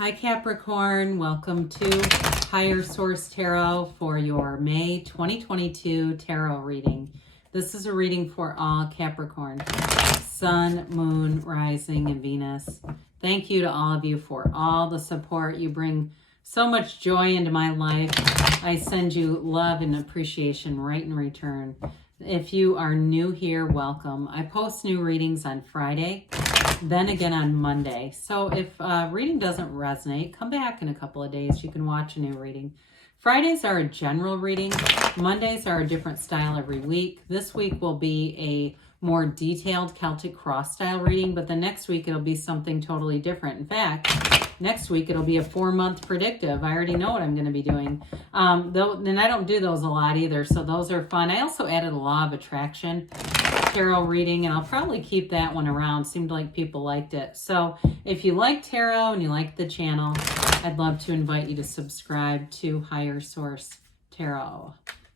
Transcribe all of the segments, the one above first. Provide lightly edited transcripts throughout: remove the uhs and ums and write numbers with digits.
Hi Capricorn, welcome to Higher Source Tarot for your May 2022 tarot reading. This is a reading for all Capricorn, Sun, Moon, Rising, and Venus. Thank you to all of you for all the support. You bring so much joy into my life. I send you love and appreciation right in return. If you are new here, welcome. I post new readings on Friday, then again on Monday. So if reading doesn't resonate, come back in a couple of days. You can watch a new reading. Fridays are a general reading. Mondays are a different style every week. This week will be a more detailed Celtic cross style reading, but the next week it'll be something totally different. In fact, next week it'll be a 4-month predictive. I already know what I'm going to be doing. And I don't do those a lot either, so those are fun. I also added a law of attraction tarot reading, and I'll probably keep that one around. Seemed like people liked it. So if you like tarot and you like the channel, I'd love to invite you to subscribe to Higher Source Tarot.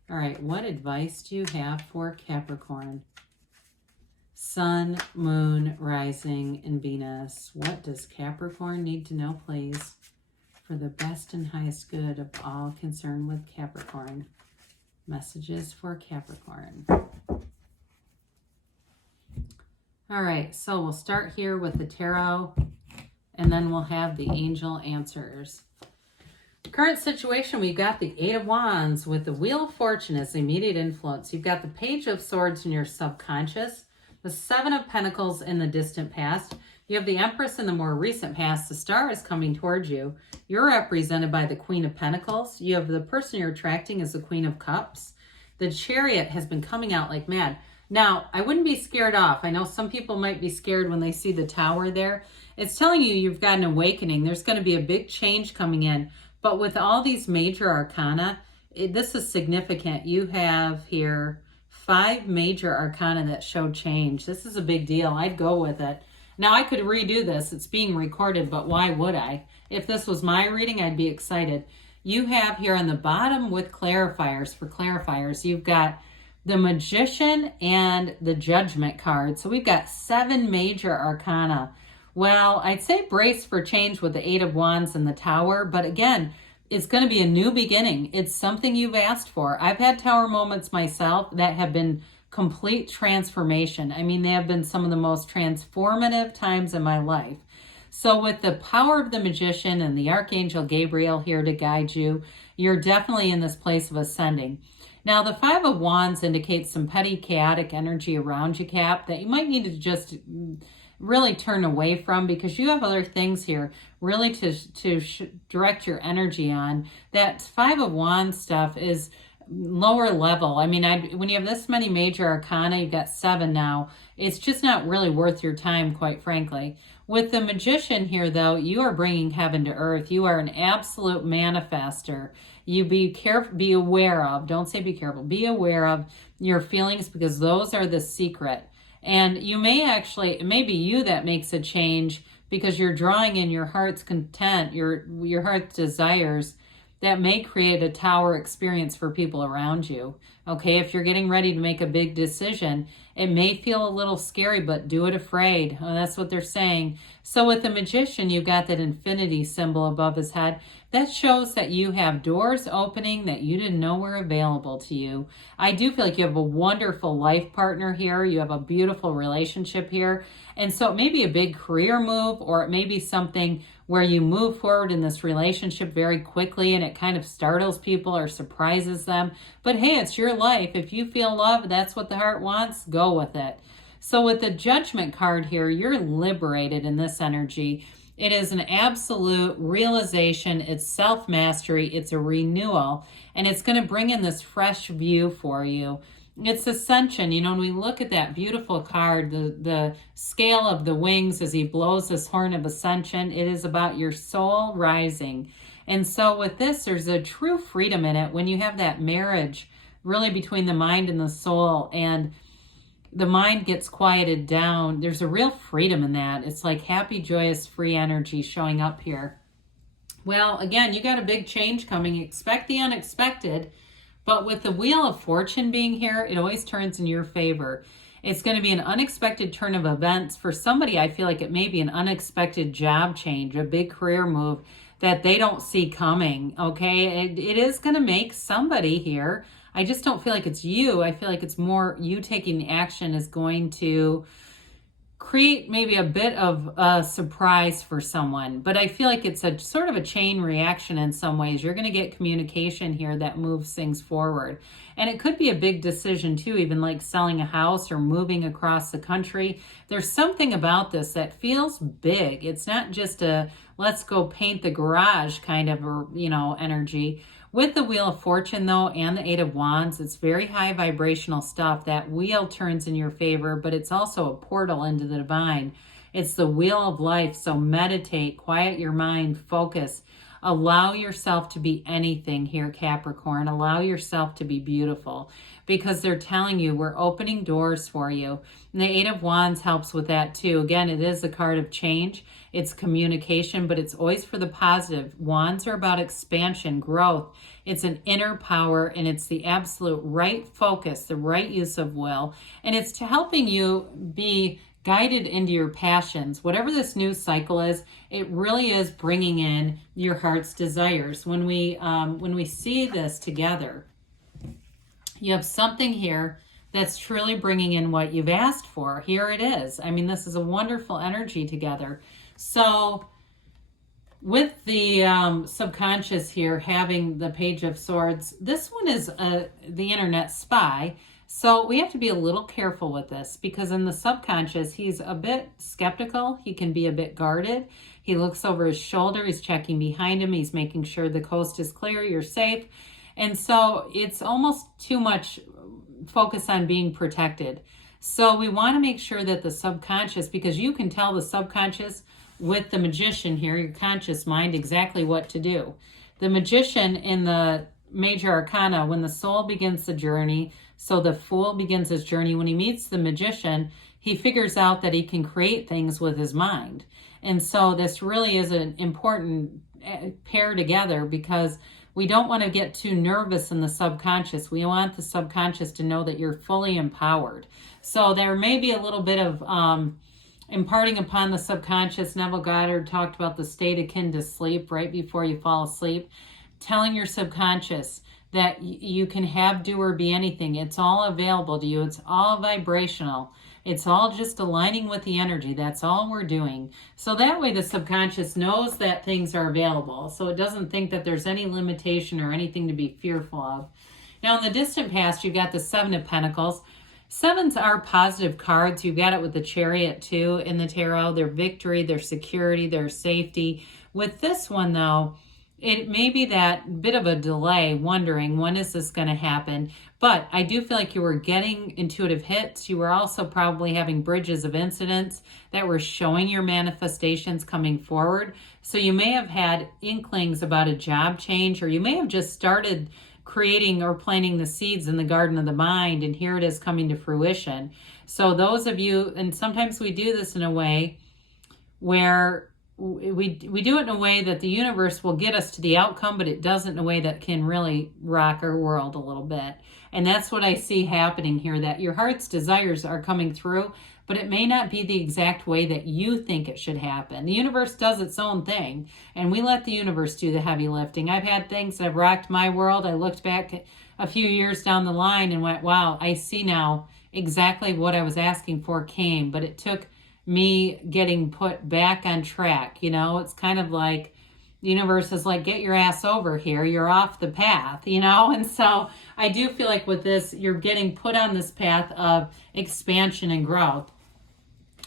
All right, what advice do you have for Capricorn? Sun, Moon, Rising, and Venus. What does Capricorn need to know, please, for the best and highest good of all concerned with Capricorn? Messages for Capricorn. All right, so we'll start here with the tarot, and then we'll have the angel answers. Current situation, we've got the Eight of Wands with the Wheel of Fortune as the immediate influence. You've got the Page of Swords in your subconscious, the Seven of Pentacles in the distant past. You have the Empress in the more recent past. The Star is coming towards you. You're represented by the Queen of Pentacles. You have the person you're attracting as the Queen of Cups. The Chariot has been coming out like mad. Now, I wouldn't be scared off. I know some people might be scared when they see the Tower there. It's telling you you've got an awakening. There's going to be a big change coming in. But with all these major arcana, this is significant. You have here 5 major arcana that show change. This is a big deal. I'd go with it. Now, I could redo this. It's being recorded, but why would I? If this was my reading, I'd be excited. You have here on the bottom with clarifiers. For clarifiers, you've got the Magician and the Judgment card. So we've got 7 major arcana. Well, I'd say brace for change with the Eight of Wands and the Tower. But again, it's going to be a new beginning. It's something you've asked for. I've had Tower moments myself that have been complete transformation. I mean, they have been some of the most transformative times in my life. So with the power of the Magician and the Archangel Gabriel here to guide you, you're definitely in this place of ascending. Now, the Five of Wands indicates some petty, chaotic energy around you, Cap, that you might need to just really turn away from, because you have other things here really to direct your energy on. That Five of Wands stuff is lower level. I mean, when you have this many major arcana, you've got 7 now, it's just not really worth your time, quite frankly. With the Magician here, though, you are bringing heaven to earth. You are an absolute manifester. You be aware of, don't say be careful, be aware of your feelings, because those are the secret. And you may actually, it may be you that makes a change because you're drawing in your heart's content, your heart's desires that may create a Tower experience for people around you. Okay, if you're getting ready to make a big decision, it may feel a little scary, but do it afraid. Oh, that's what they're saying. So with the Magician, you've got that infinity symbol above his head. That shows that you have doors opening that you didn't know were available to you. I do feel like you have a wonderful life partner here. You have a beautiful relationship here. And so it may be a big career move, or it may be something where you move forward in this relationship very quickly and it kind of startles people or surprises them. But hey, it's your life. If you feel love, that's what the heart wants, go with it. So with the Judgment card here, you're liberated in this energy. It is an absolute realization. It's self-mastery. It's a renewal. And it's going to bring in this fresh view for you. It's ascension. You know, when we look at that beautiful card, the scale of the wings as he blows this horn of ascension, it is about your soul rising. And so with this, there's a true freedom in it when you have that marriage really between the mind and the soul, and the mind gets quieted down. There's a real freedom in that. It's like happy, joyous, free energy showing up here. Well, again, you got a big change coming. Expect the unexpected. But with the Wheel of Fortune being here, it always turns in your favor. It's going to be an unexpected turn of events. For somebody, I feel like it may be an unexpected job change, a big career move that they don't see coming, okay? It is going to make somebody here. I just don't feel like it's you. I feel like it's more you taking action is going to create maybe a bit of a surprise for someone. But I feel like it's a sort of a chain reaction in some ways. You're going to get communication here that moves things forward. And it could be a big decision too, even like selling a house or moving across the country. There's something about this that feels big. It's not just a let's go paint the garage kind of, energy. With the Wheel of Fortune, though, and the Eight of Wands, it's very high vibrational stuff. That wheel turns in your favor, but it's also a portal into the divine. It's the wheel of life, so meditate, quiet your mind, focus. Allow yourself to be anything here, Capricorn. Allow yourself to be beautiful, because they're telling you we're opening doors for you. And the Eight of Wands helps with that too. Again, it is a card of change. It's communication, but it's always for the positive. Wands are about expansion, growth. It's an inner power, and it's the absolute right focus, the right use of will. And it's to helping you be guided into your passions. Whatever this new cycle is, it really is bringing in your heart's desires. When we see this together, you have something here that's truly bringing in what you've asked for. Here it is. I mean, this is a wonderful energy together. So with the subconscious here having the Page of Swords, this one is the internet spy. So we have to be a little careful with this, because in the subconscious, he's a bit skeptical. He can be a bit guarded. He looks over his shoulder. He's checking behind him. He's making sure the coast is clear, you're safe. And so it's almost too much focus on being protected. So we want to make sure that the subconscious, because you can tell the subconscious with the Magician here, your conscious mind, exactly what to do. The Magician in the Major Arcana, when the soul begins the journey, so the Fool begins his journey, when he meets the Magician, he figures out that he can create things with his mind. And so this really is an important pair together, because we don't want to get too nervous in the subconscious. We want the subconscious to know that you're fully empowered. So there may be a little bit of imparting upon the subconscious. Neville Goddard talked about the state akin to sleep right before you fall asleep. Telling your subconscious that you can have, do, or be anything. It's all available to you. It's all vibrational. It's all just aligning with the energy. That's all we're doing. So that way the subconscious knows that things are available. So it doesn't think that there's any limitation or anything to be fearful of. Now in the distant past, you've got the Seven of Pentacles. Sevens are positive cards. You've got it with the Chariot too in the tarot. Their victory, their security, their safety. With this one though, it may be that bit of a delay, wondering when is this going to happen. But I do feel like you were getting intuitive hits. You were also probably having bridges of incidents that were showing your manifestations coming forward. So you may have had inklings about a job change, or you may have just started creating or planting the seeds in the garden of the mind, and here it is coming to fruition. So those of you, and sometimes we do this in a way where we do it in a way that the universe will get us to the outcome, but it does it in a way that can really rock our world a little bit. And that's what I see happening here, that your heart's desires are coming through, but it may not be the exact way that you think it should happen. The universe does its own thing, and we let the universe do the heavy lifting. I've had things that have rocked my world. I looked back a few years down the line and went, wow, I see now exactly what I was asking for came, but it took me getting put back on track. It's kind of like the universe is like, get your ass over here. You're off the path, And so I do feel like with this, you're getting put on this path of expansion and growth.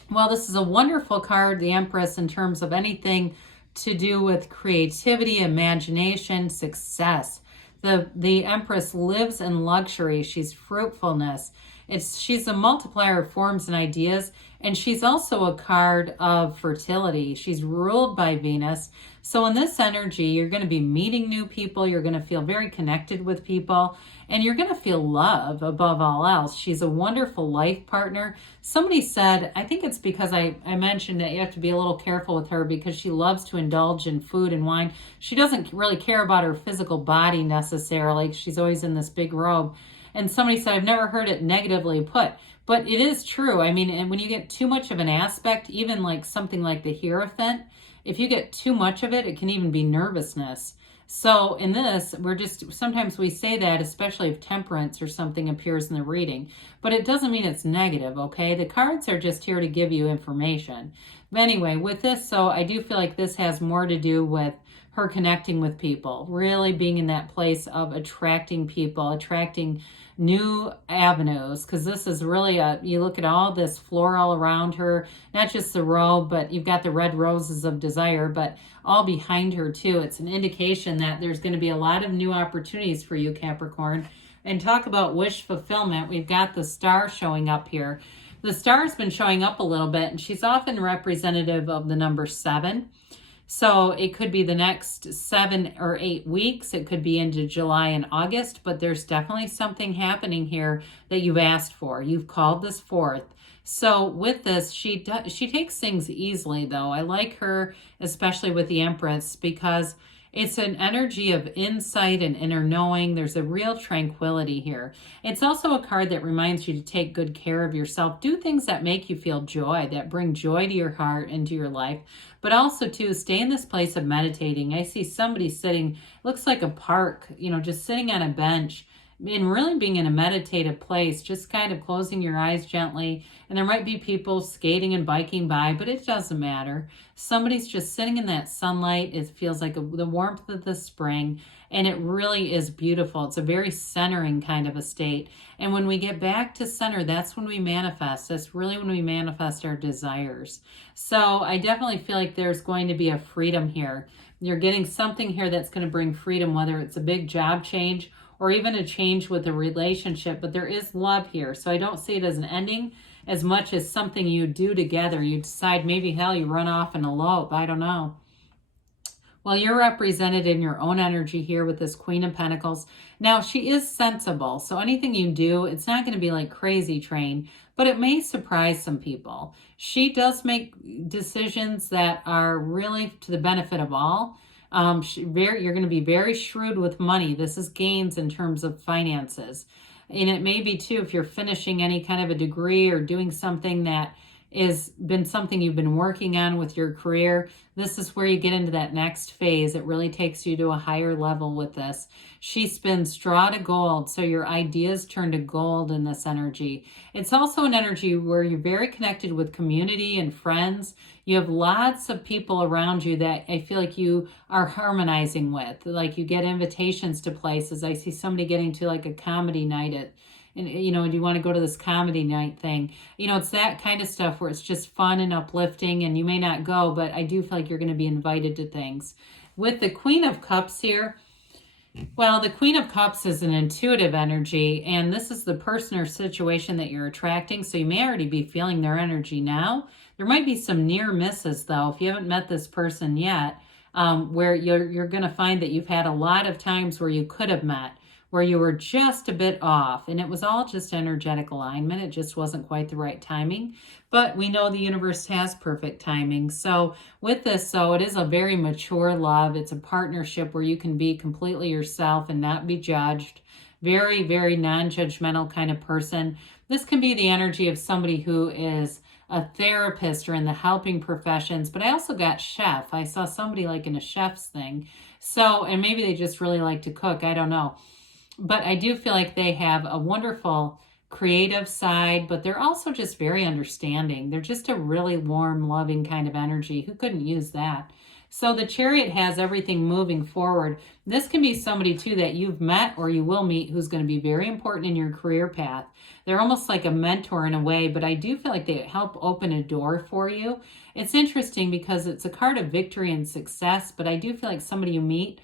Well, this is a wonderful card, the Empress, in terms of anything to do with creativity, imagination, success. The Empress lives in luxury. She's fruitfulness. She's a multiplier of forms and ideas, and she's also a card of fertility. She's ruled by Venus. So in this energy, you're going to be meeting new people. You're going to feel very connected with people, and you're going to feel love above all else. She's a wonderful life partner. Somebody said, I think it's because I mentioned that you have to be a little careful with her because she loves to indulge in food and wine. She doesn't really care about her physical body necessarily. She's always in this big robe. And somebody said, I've never heard it negatively put, But it is true. I mean, and when you get too much of an aspect, even like something like the Hierophant, if you get too much of it, it can even be nervousness. So in this, sometimes we say that, especially if Temperance or something appears in the reading, but it doesn't mean it's negative, okay? The cards are just here to give you information. But anyway, with this, so I do feel like this has more to do with her connecting with people, really being in that place of attracting people, attracting new avenues, because this is really you look at all this floral around her, not just the robe, but you've got the red roses of desire, but all behind her too. It's an indication that there's going to be a lot of new opportunities for you, Capricorn. And talk about wish fulfillment. We've got the star showing up here. The star's been showing up a little bit, and she's often representative of the number 7. So it could be the next 7 or 8 weeks. It could be into July and August, but there's definitely something happening here that you've asked for. You've called this forth. So with this, she takes things easily, though. I like her, especially with the Empress, because it's an energy of insight and inner knowing. There's a real tranquility here. It's also a card that reminds you to take good care of yourself. Do things that make you feel joy, that bring joy to your heart and to your life. But also, too, stay in this place of meditating. I see somebody sitting, looks like a park, just sitting on a bench and really being in a meditative place, just kind of closing your eyes gently. And there might be people skating and biking by, but it doesn't matter. Somebody's just sitting in that sunlight. It feels like the warmth of the spring, and it really is beautiful. It's a very centering kind of a state. And when we get back to center, that's when we manifest. That's really when we manifest our desires. So I definitely feel like there's going to be a freedom here. You're getting something here that's going to bring freedom, whether it's a big job change or even a change with a relationship, but there is love here. So I don't see it as an ending as much as something you do together. You decide maybe, hell, you run off and elope. I don't know. Well, you're represented in your own energy here with this Queen of Pentacles. Now, she is sensible, so anything you do, it's not going to be like Crazy Train, but it may surprise some people. She does make decisions that are really to the benefit of all. You're going to be very shrewd with money. This is gains in terms of finances. And it may be, too, if you're finishing any kind of a degree or doing something that has been something you've been working on with your career, this is where you get into that next phase. It really takes you to a higher level with this. She spins straw to gold, so your ideas turn to gold in this energy. It's also an energy where you're very connected with community and friends. You have lots of people around you that I feel like you are harmonizing with. Like you get invitations to places. I see somebody getting to like a comedy night do you want to go to this comedy night thing? It's that kind of stuff where it's just fun and uplifting, and you may not go, but I do feel like you're going to be invited to things. With the Queen of Cups here, well, the Queen of Cups is an intuitive energy, and this is the person or situation that you're attracting, so you may already be feeling their energy now. There might be some near misses, though, if you haven't met this person yet, where you're going to find that you've had a lot of times where you could have met, where you were just a bit off, and it was all just energetic alignment. It just wasn't quite the right timing, but we know the universe has perfect timing. So with this, it is a very mature love. It's a partnership where you can be completely yourself and not be judged. Very, very non-judgmental kind of person. This can be the energy of somebody who is a therapist or in the helping professions, but I also got chef. I saw somebody like in a chef's thing. So, and maybe they just really like to cook. I don't know. But I do feel like they have a wonderful creative side, but they're also just very understanding. They're just a really warm, loving kind of energy. Who couldn't use that? So the Chariot has everything moving forward. This can be somebody, too, that you've met or you will meet who's going to be very important in your career path. They're almost like a mentor in a way, but I do feel like they help open a door for you. It's interesting because it's a card of victory and success, but I do feel like somebody you meet,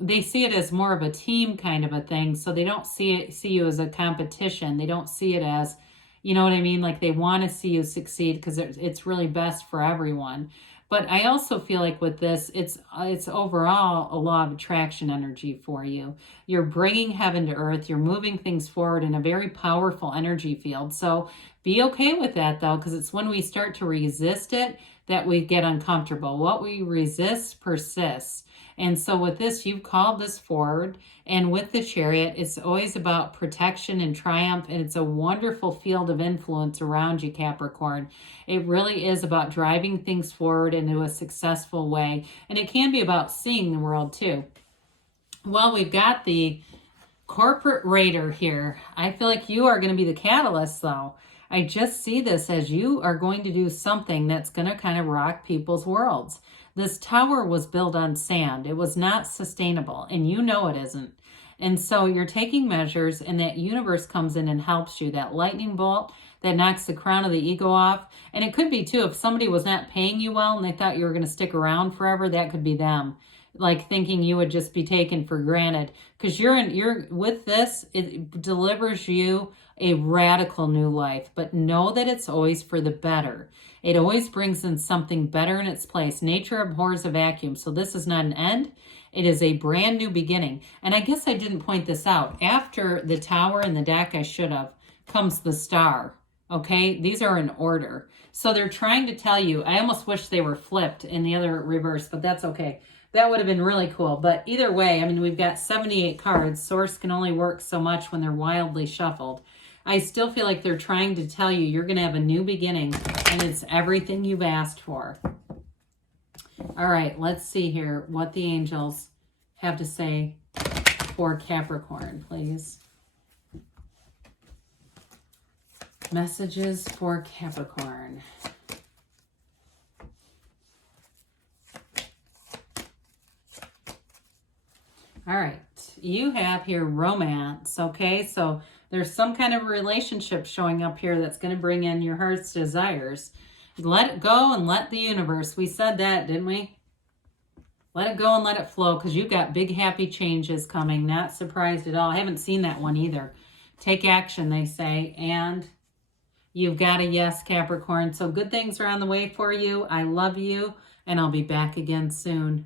they see it as more of a team kind of a thing. So they don't see you as a competition. They don't see it as, you know what I mean? Like they want to see you succeed because it's really best for everyone. But I also feel like with this, it's overall a law of attraction energy for you. You're bringing heaven to earth. You're moving things forward in a very powerful energy field. So be okay with that, though, because it's when we start to resist it that we get uncomfortable. What we resist persists. And so with this, you've called this forward. And with the Chariot, it's always about protection and triumph. And it's a wonderful field of influence around you, Capricorn. It really is about driving things forward into a successful way. And it can be about seeing the world too. Well, we've got the Corporate Raider here. I feel like you are going to be the catalyst, though. I just see this as you are going to do something that's going to kind of rock people's worlds. This tower was built on sand. It was not sustainable, and you know it isn't. And so you're taking measures, and that universe comes in and helps you. That lightning bolt that knocks the crown of the ego off. And it could be, too, if somebody was not paying you well and they thought you were going to stick around forever, that could be them. Like thinking you would just be taken for granted. Because you're with this, it delivers you a radical new life. But know that it's always for the better. It always brings in something better in its place. Nature abhors a vacuum. So this is not an end. It is a brand new beginning. And I guess I didn't point this out. After the tower and the deck, I should have, comes the star. Okay? These are in order. So they're trying to tell you, I almost wish they were flipped in the other reverse, but that's okay. That would have been really cool. But either way, I mean, we've got 78 cards. Source can only work so much when they're wildly shuffled. I still feel like they're trying to tell you you're going to have a new beginning, and it's everything you've asked for. All right, let's see here what the angels have to say for Capricorn, please. Messages for Capricorn. All right, you have here romance, okay? So there's some kind of relationship showing up here that's going to bring in your heart's desires. Let it go and let the universe. We said that, didn't we? Let it go and let it flow, because you've got big happy changes coming. Not surprised at all. I haven't seen that one either. Take action, they say, and you've got a yes, Capricorn. So good things are on the way for you. I love you, and I'll be back again soon.